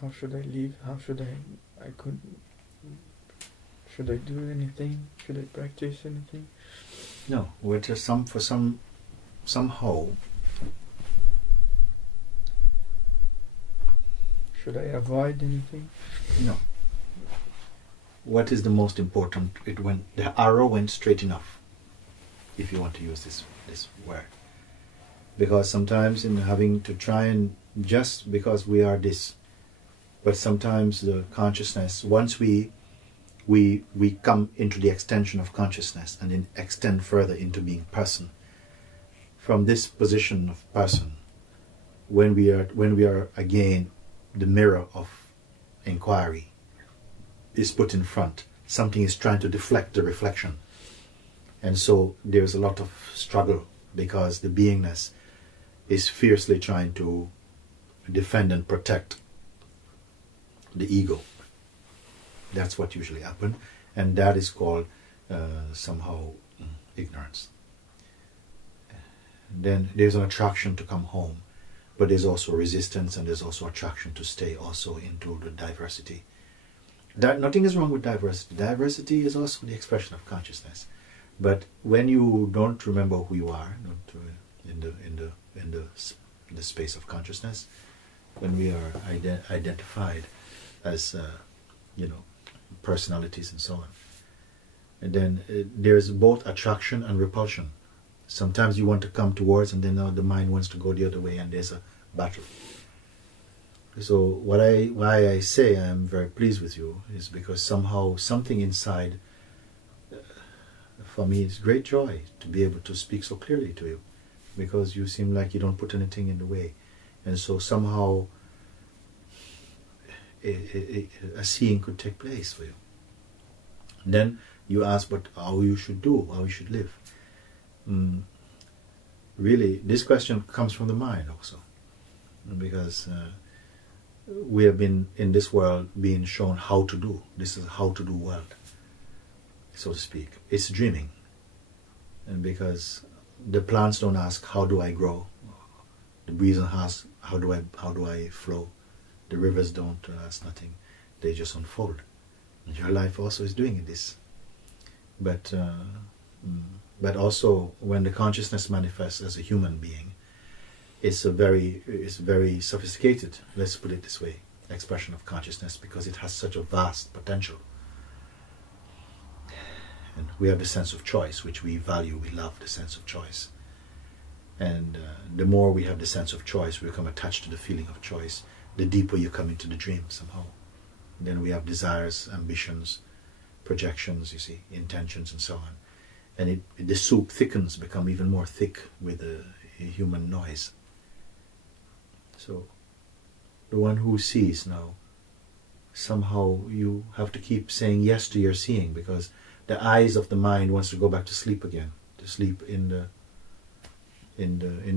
How should I live? How should should I do anything? Should I practice anything? No, somehow. Should I avoid anything? No. What is the most important? The arrow went straight enough, if you want to use this word. Because sometimes in having to try and just because we are this, but sometimes the consciousness, once we come into the extension of consciousness and then extend further into being person, from this position of person, when we are again, the mirror of inquiry is put in front, something is trying to deflect the reflection, and so there's a lot of struggle because the beingness is fiercely trying to defend and protect the ego. That's what usually happens, and that is called somehow ignorance. Then there's an attraction to come home, but there's also resistance, and there's also attraction to stay also into the diversity. Nothing is wrong with diversity. Diversity is also the expression of consciousness. But when you don't remember who you are, in the space of consciousness, when we are identified as personalities and so on, and then there's both attraction and repulsion. Sometimes you want to come towards, and then the mind wants to go the other way, and there's a battle. So why I say I'm very pleased with you is because somehow something inside, for me, it's great joy to be able to speak so clearly to you, because you seem like you don't put anything in the way, and so somehow a seeing could take place for you. Then you ask, but how you should do, how you should live. Really, this question comes from the mind also, because we have been in this world being shown how to do. This is how to do world, so to speak. It's dreaming, and because the plants don't ask, how do I grow? The breeze don't ask, how do I flow? The rivers don't ask nothing. They just unfold. And your life also is doing this. But also when the consciousness manifests as a human being, it's very sophisticated, let's put it this way, expression of consciousness, because it has such a vast potential. And we have the sense of choice, which we value. We love the sense of choice. And the more we have the sense of choice, we become attached to the feeling of choice, the deeper you come into the dream somehow. And then we have desires, ambitions, projections, you see, intentions and so on. And the soup thickens, become even more thick with the human noise. So the one who sees now, somehow you have to keep saying yes to your seeing, because the eyes of the mind wants to go back to sleep again, to sleep in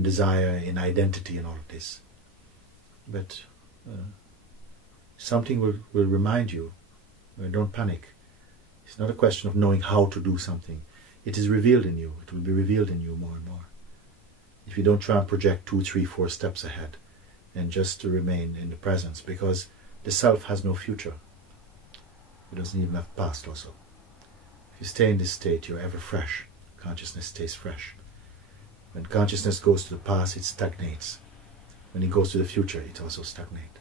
desire, in identity and all of this. But something will remind you, don't panic. It's not a question of knowing how to do something. It is revealed in you. It will be revealed in you more and more. If you don't try and project 2, 3, 4 steps ahead, and just to remain in the presence, because the self has no future. It doesn't even have past also. If you stay in this state, you're ever fresh. Consciousness stays fresh. When consciousness goes to the past, it stagnates. When it goes to the future, it also stagnates.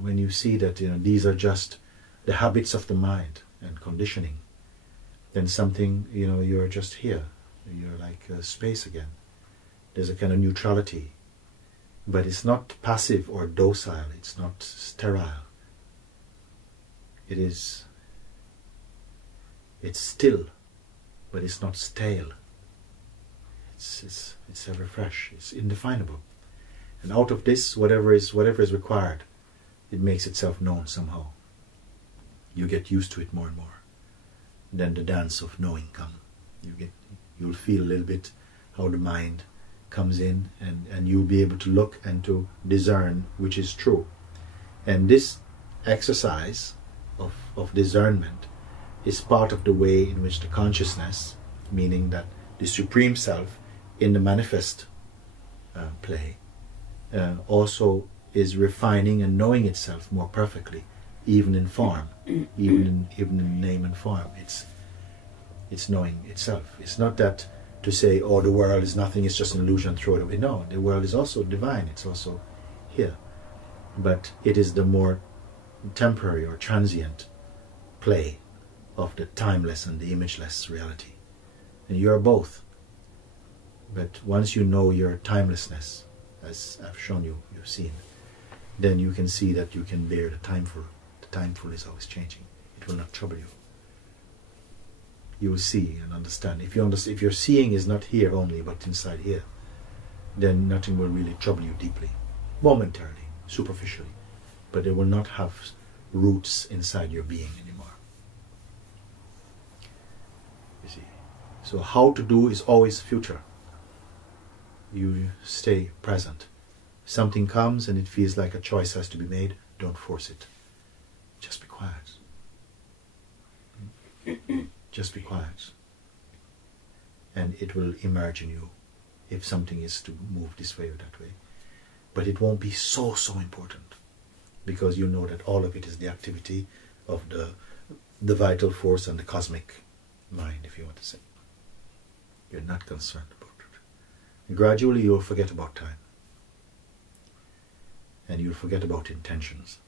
When you see that these are just the habits of the mind and conditioning, then something, you're just here. You're like space again. There's a kind of neutrality. But it's not passive or docile. It's not sterile. It's still, but it's not stale. It's ever fresh. It's indefinable. And out of this, whatever is required, it makes itself known somehow. You get used to it more and more. Then the dance of knowing comes. You'll feel a little bit how the mind comes in, and you'll be able to look and to discern which is true. And this exercise of discernment is part of the way in which the consciousness, meaning that the Supreme Self in the manifest play, also is refining and knowing itself more perfectly, even in form, even in name and form. It's knowing itself. It's not that to say, oh, the world is nothing, it's just an illusion, throw it away. No, the world is also divine, it's also here. But it is the more temporary or transient play of the timeless and the imageless reality. And you are both. But once you know your timelessness, as I've shown you, you've seen, then you can see that you can bear the timeful. The timeful is always changing. It will not trouble you. You will see and understand. If your seeing is not here only, but inside here, then nothing will really trouble you deeply, momentarily, superficially, but it will not have roots inside your being anymore. You see. So how to do is always future. You stay present. Something comes and it feels like a choice has to be made, don't force it. Just be quiet. Just be quiet. And it will emerge in you if something is to move this way or that way. But it won't be so important, because you know that all of it is the activity of the vital force and the cosmic mind, if you want to say. You're not concerned about it. And gradually you'll forget about time. And you'll forget about intentions.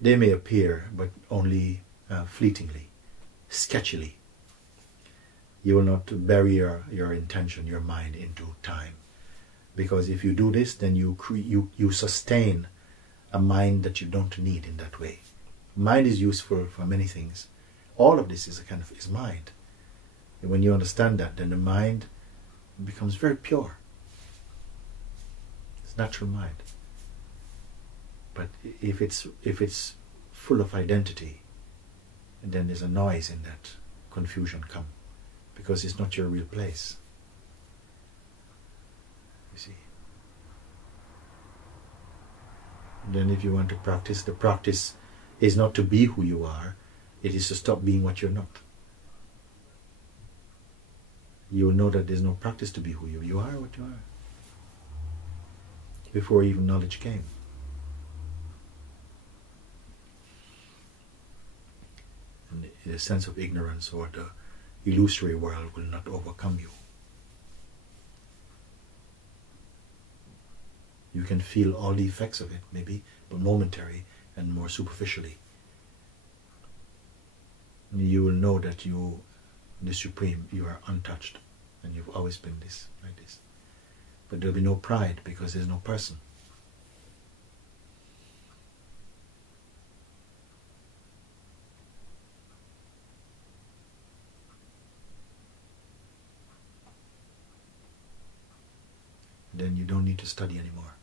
They may appear, but only fleetingly, sketchily. You will not bury your intention, your mind into time. Because if you do this, then you sustain a mind that you don't need in that way. Mind is useful for many things. All of this is mind. And when you understand that, then the mind becomes very pure. It's natural mind. But if it's full of identity, then there's a noise in that, confusion come, because it's not your real place. You see. Then if you want to practice, the practice is not to be who you are, it is to stop being what you're not. You will know that there's no practice to be who you are. What you are. Before even knowledge came. And the sense of ignorance or the illusory world will not overcome you. You can feel all the effects of it, maybe, but momentary and more superficially. You will know that you, the Supreme, you are untouched, and you've always been this, like this. But there'll be no pride, because there's no person. Then you don't need to study anymore.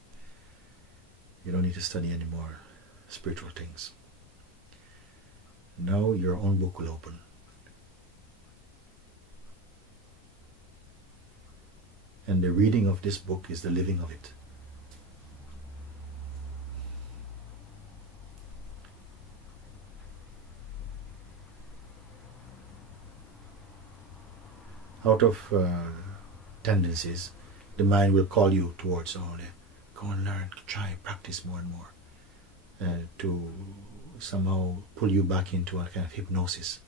You don't need to study any more spiritual things. Now your own book will open. And the reading of this book is the living of it. Out of tendencies, the mind will call you towards, go and learn, try, practice more and more, to somehow pull you back into a kind of hypnosis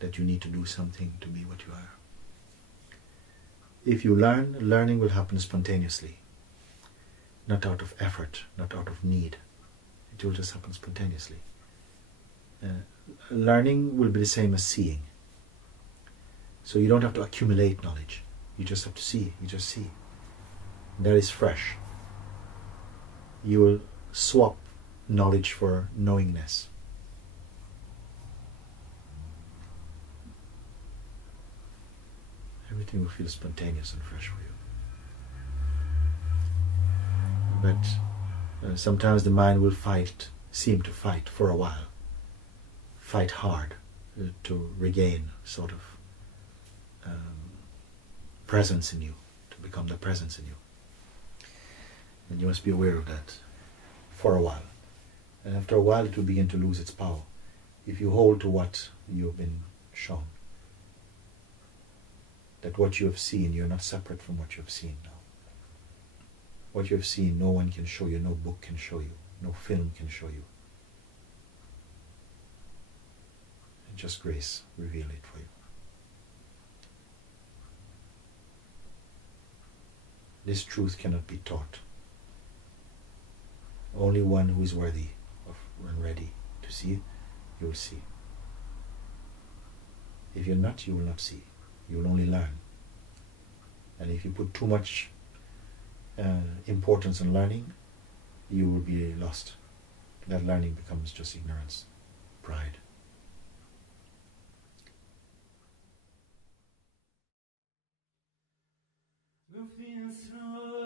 that you need to do something to be what you are. If you learn, learning will happen spontaneously, not out of effort, not out of need. It will just happen spontaneously. Learning will be the same as seeing. So you don't have to accumulate knowledge. You just have to see. You just see. that is fresh. You will swap knowledge for knowingness. Everything will feel spontaneous and fresh for you. But sometimes the mind will seem to fight for a while, fight hard to regain sort of presence in you, to become the presence in you. And you must be aware of that for a while. And after a while it will begin to lose its power if you hold to what you've been shown. That what you have seen, you're not separate from what you have seen now. What you have seen, no one can show you, no book can show you, no film can show you. And just grace reveal it for you. This truth cannot be taught. Only one who is worthy of and ready to see, you will see. If you're not, you will not see. You will only learn. And if you put too much importance on learning, you will be lost. That learning becomes just ignorance, pride. Moving through